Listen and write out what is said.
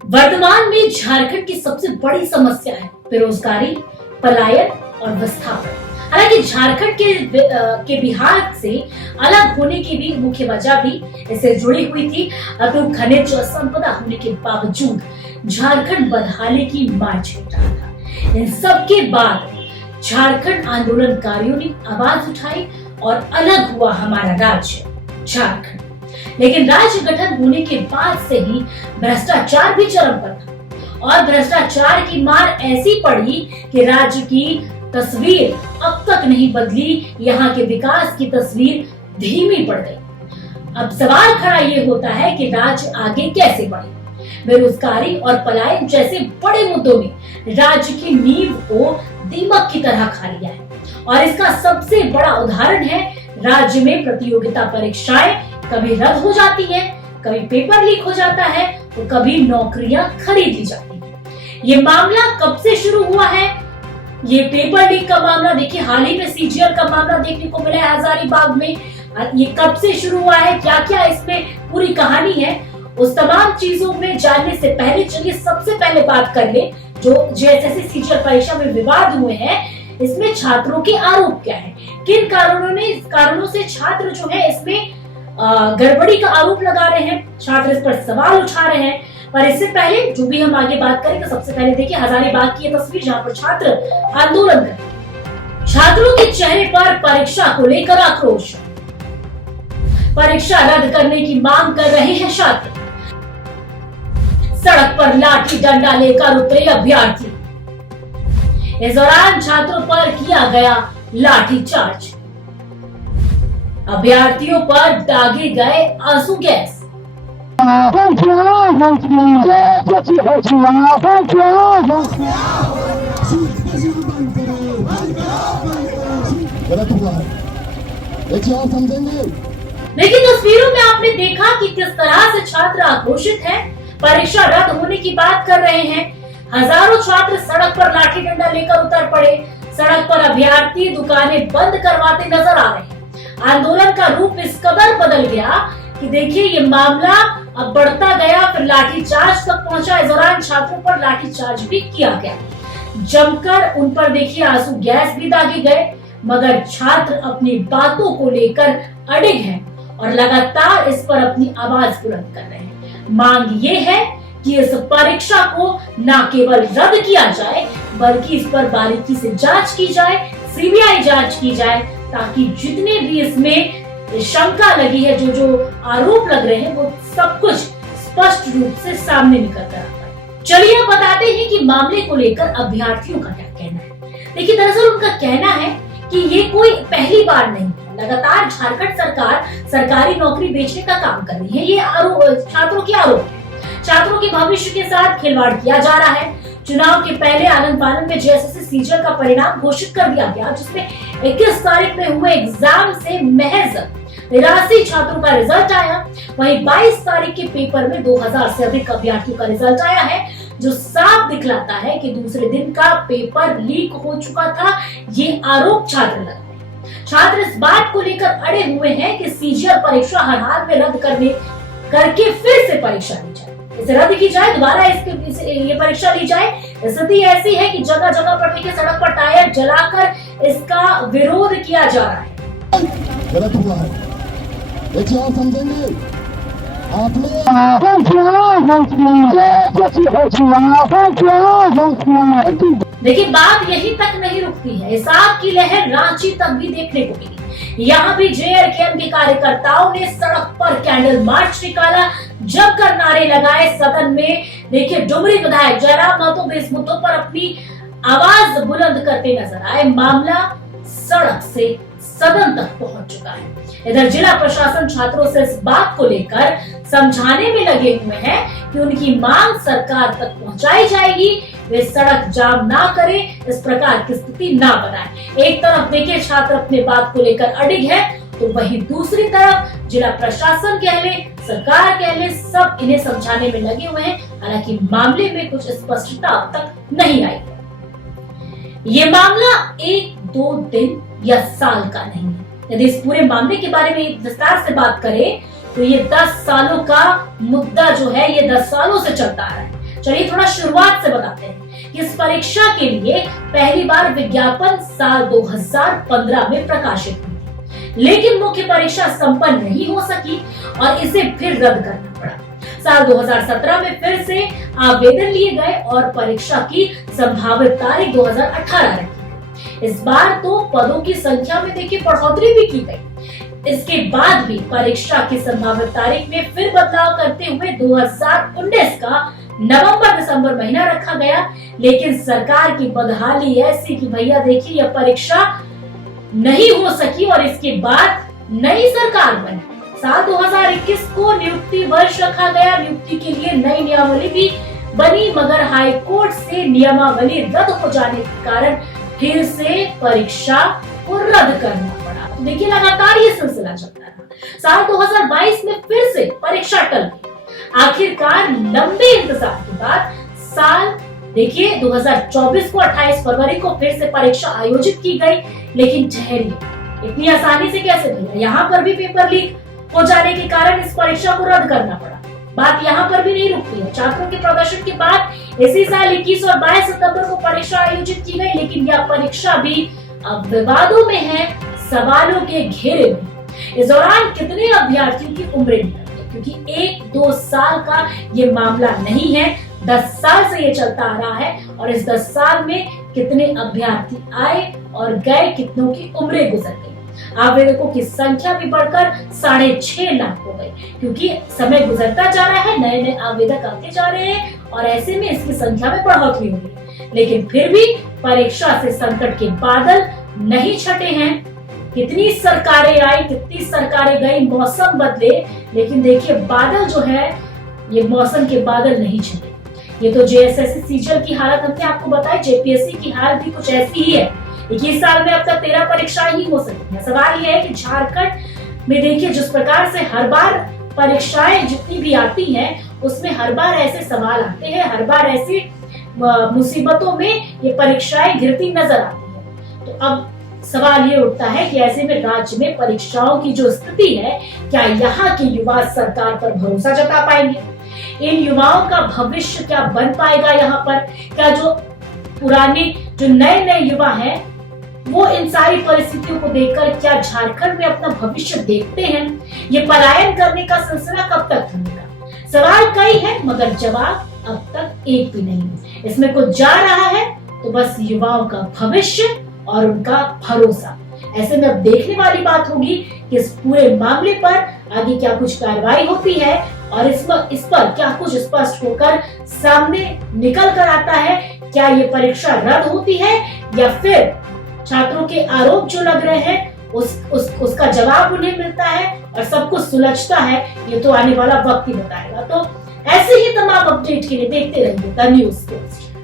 वर्तमान में झारखंड की सबसे बड़ी समस्या है बेरोजगारी, पलायन और विस्थापन। हालांकि झारखंड के बिहार से अलग होने की भी मुख्य वजह भी इससे जुड़ी हुई थी। तो खनिज संपदा होने के बावजूद झारखंड बदहाली की मार झेल रहा था। इन सब के बाद झारखंड आंदोलनकारियों ने आवाज उठाई और अलग हुआ हमारा राज्य झारखंड। लेकिन राज्य गठन होने के बाद से ही भ्रष्टाचार भी चरम पर था और भ्रष्टाचार की मार ऐसी पड़ी कि राज्य की तस्वीर अब तक नहीं बदली, यहाँ के विकास की तस्वीर धीमी पड़ गई। अब सवाल खड़ा ये होता है कि राज्य आगे कैसे बढ़े। बेरोजगारी और पलायन जैसे बड़े मुद्दों ने राज्य की नींव को दीमक की तरह खा लिया है और इसका सबसे बड़ा उदाहरण है राज्य में प्रतियोगिता परीक्षाएं कभी रद्द हो जाती है, कभी पेपर लीक हो जाता है तो कभी नौकरियां खरीद ली जाती है। ये मामला कब से शुरू हुआ है? ये पेपर लीक का मामला देखिए, हाल ही में सीजीएल का मामला देखने को मिला है हजारीबाग में। ये कब से शुरू हुआ है, क्या क्या इसमें पूरी कहानी है, उस तमाम चीजों में जानने से पहले चलिए सबसे पहले बात कर ले जो जेएसएससी सीजीएल परीक्षा में विवाद हुए हैं। इसमें छात्रों के आरोप क्या है, किन कारणों से छात्र जो है इसमें गड़बड़ी का आरोप लगा रहे हैं, छात्र इस पर सवाल उठा रहे हैं। पर इससे पहले जो भी हम आगे बात करें तो सबसे पहले देखिए हजारीबाग की ये तस्वीर जहां पर छात्र आंदोलन कर, छात्रों के चेहरे पर परीक्षा को लेकर आक्रोश, परीक्षा रद्द करने की मांग कर रहे हैं छात्र, सड़क पर लाठी डंडा लेकर उतरे अभ्यर्थी। इस दौरान छात्रों पर किया गया लाठीचार्ज, अभ्यर्थियों पर दागे गए आंसू गैस। लेकिन तस्वीरों में आपने देखा कि किस तरह से छात्र आक्रोशित हैं, परीक्षा रद्द होने की बात कर रहे हैं। हजारों छात्र सड़क पर लाठी डंडा लेकर उतर पड़े, सड़क पर अभ्यर्थी दुकानें बंद करवाते नजर आ रहे हैं। आंदोलन का रूप इस कदर बदल गया कि देखिए ये मामला अब बढ़ता गया, फिर लाठीचार्ज तक पहुंचा। इस दौरान छात्रों पर लाठीचार्ज भी किया गया, जमकर उन पर देखिए आंसू गैस भी दागे गए, मगर छात्र अपनी बातों को लेकर अडिग हैं और लगातार इस पर अपनी आवाज बुलंद कर रहे हैं। मांग ये है कि इस परीक्षा को न केवल रद्द किया जाए बल्कि इस पर बारीकी से जांच की जाए, सीबीआई जांच की जाए, ताकि जितने भी इसमें शंका लगी है, जो आरोप लग रहे हैं, वो सब कुछ स्पष्ट रूप से सामने निकल कर आता है। चलिए अब बताते हैं कि मामले को लेकर अभ्यर्थियों का क्या कहना है। देखिए दरअसल उनका कहना है कि ये कोई पहली बार नहीं है, लगातार झारखंड सरकार सरकारी नौकरी बेचने का काम कर रही है। ये आरोप छात्रों के आरोप है, छात्रों के भविष्य के साथ खिलवाड़ किया जा रहा है। चुनाव के पहले आनंद फानंद में जेएसएससी सीजीएल का परिणाम घोषित कर दिया गया, जिसमें 21 तारीख में हुए एग्जाम से महज 83 छात्रों का रिजल्ट आया। वहीं 22 तारीख के पेपर में 2000 से अधिक अभ्यर्थियों का रिजल्ट आया है, जो साफ दिखलाता है कि दूसरे दिन का पेपर लीक हो चुका था। ये आरोप छात्र लगा रहे। छात्र इस बात को लेकर अड़े हुए हैं कि सीजीएल परीक्षा हर हाल में रद्द करके फिर से परीक्षा ली जाए, इसे रद्द की जाए, दोबारा ये परीक्षा ली जाए। स्थिति ऐसी है कि जगह जगह पर देखिए सड़क पर टायर जलाकर इसका विरोध किया जा रहा है। गलत हुआ है, देखिए आप समझेंगे देखिए बात यहीं तक नहीं रुकती है, हिसाब की लहर रांची तक भी देखने को मिली। यहाँ भी जेएलकेएम के कार्यकर्ताओं ने सड़क पर कैंडल मार्च निकाला, जमकर नारे लगाए। सदन में देखिए डुमरी विधायक जयराम महतो भी इस मुद्दों पर अपनी आवाज बुलंद करते नजर आए। मामला सड़क से सदन तक पहुंच चुका है। इधर जिला प्रशासन छात्रों से इस बात को लेकर समझाने में लगे हुए हैं कि उनकी मांग सरकार तक पहुंचाई जाएगी, वे सड़क जाम ना करें, इस प्रकार की स्थिति ना बनाए। एक तरफ देखिए छात्र अपने बात को लेकर अडिग है, तो वहीं दूसरी तरफ जिला प्रशासन कह ले, सरकार कह ले, सब इन्हें समझाने में लगे हुए हैं। हालांकि मामले में कुछ स्पष्टता अब तक नहीं आई है। ये मामला 1-2 दिन या साल का नहीं है। यदि इस पूरे मामले के बारे में विस्तार से बात करें तो ये 10 सालों का मुद्दा जो है ये 10 सालों से चलता आ रहा है। चलिए थोड़ा शुरुआत से बताते हैं कि इस परीक्षा के लिए पहली बार विज्ञापन साल 2015 में प्रकाशित हुई थी, लेकिन मुख्य परीक्षा संपन्न नहीं हो सकी और इसे फिर रद्द करना पड़ा। साल 2017 में फिर से आवेदन लिए गए और परीक्षा की संभावित तारीख 2018 रखी गई। इस बार तो पदों की संख्या में देखिए बढ़ोतरी भी की गई। इसके बाद भी परीक्षा की संभावित तारीख में फिर बदलाव करते हुए 2019 का नवंबर-दिसंबर महीना रखा गया, लेकिन सरकार की बदहाली ऐसी कि भैया देखिए यह परीक्षा नहीं हो सकी और इसके बाद नई सरकार बनी। साल 2021 को नियुक्ति वर्ष रखा गया। नियुक्ति के लिए नई नियमावली भी बनी, मगर हाई कोर्ट से नियमावली रद्द हो जाने के कारण फिर से परीक्षा को रद्द करना पड़ा। तो देखिए लगातार ये सिलसिला चलता रहा। साल 2022 में फिर से परीक्षा टल गई। आखिरकार लंबे इंतजार के बाद साल देखिए 2024 को 28 फरवरी को फिर से परीक्षा आयोजित की गई, लेकिन ठहरिए इतनी आसानी से कैसे भैया, यहाँ पर भी पेपर लीक हो जाने के कारण इस परीक्षा को रद्द करना पड़ा। बात यहाँ पर भी नहीं रुकती है। छात्रों के प्रदर्शन के बाद इसी साल 21 और 22 सितंबर को परीक्षा आयोजित की गई, लेकिन यह परीक्षा भी अब विवादों में है, सवालों के घेरे में। इस दौरान कितने अभ्यर्थियों की उम्रें निकल गई, क्योंकि 1-2 साल का ये मामला नहीं है, 10 साल से ये चलता आ रहा है और इस 10 साल में कितने अभ्यर्थी आए और गए, कितनों की उम्रें गुजर गई। आवेदकों की संख्या भी बढ़कर 6.5 लाख हो गई, क्योंकि समय गुजरता जा रहा है, नए नए आवेदक आते जा रहे हैं और ऐसे में इसकी संख्या में बढ़ोतरी हो रही है। लेकिन फिर भी परीक्षा से संकट के बादल नहीं छटे हैं। कितनी सरकारें आई, कितनी सरकारें गई, मौसम बदले, लेकिन देखिए बादल जो है ये मौसम के बादल नहीं छटे। ये तो जेएसएससी सीजीएल की हालत हमने आपको बताई, जेपीएससी की हालत भी कुछ ऐसी ही है। 21 साल में अब तक 13 परीक्षाएं ही हो सकती हैं। सवाल यह है कि झारखंड में देखिए जिस प्रकार से हर बार परीक्षाएं जितनी भी आती हैं उसमें हर बार ऐसे सवाल आते हैं, हर बार ऐसी मुसीबतों में ये परीक्षाएं घिरती नजर आती हैं। तो अब सवाल ये उठता है कि ऐसे में राज्य में परीक्षाओं की जो स्थिति है, क्या यहाँ के युवा सरकार पर भरोसा जता पाएंगे? इन युवाओं का भविष्य क्या बन पाएगा यहाँ पर? क्या जो पुराने जो नए युवा हैं वो इन सारी परिस्थितियों को देखकर क्या झारखंड में अपना भविष्य देखते हैं? ये पलायन करने का सिलसिला कब तक थमेगा? सवाल कई है, मगर जवाब अब तक एक भी नहीं। इसमें कुछ जा रहा है तो बस युवाओं का भविष्य और उनका भरोसा। ऐसे में अब देखने वाली बात होगी कि इस पूरे मामले पर आगे क्या कुछ कार्रवाई होती है और इस पर क्या कुछ स्पष्ट होकर सामने निकल कर आता है। क्या ये परीक्षा रद्द होती है या फिर छात्रों के आरोप जो लग रहे हैं उसका जवाब उन्हें मिलता है और सब कुछ सुलझता है? ये तो आने वाला वक्त ही बताएगा। तो ऐसे ही तमाम अपडेट के लिए देखते रहिए द न्यूज़ पोस्ट।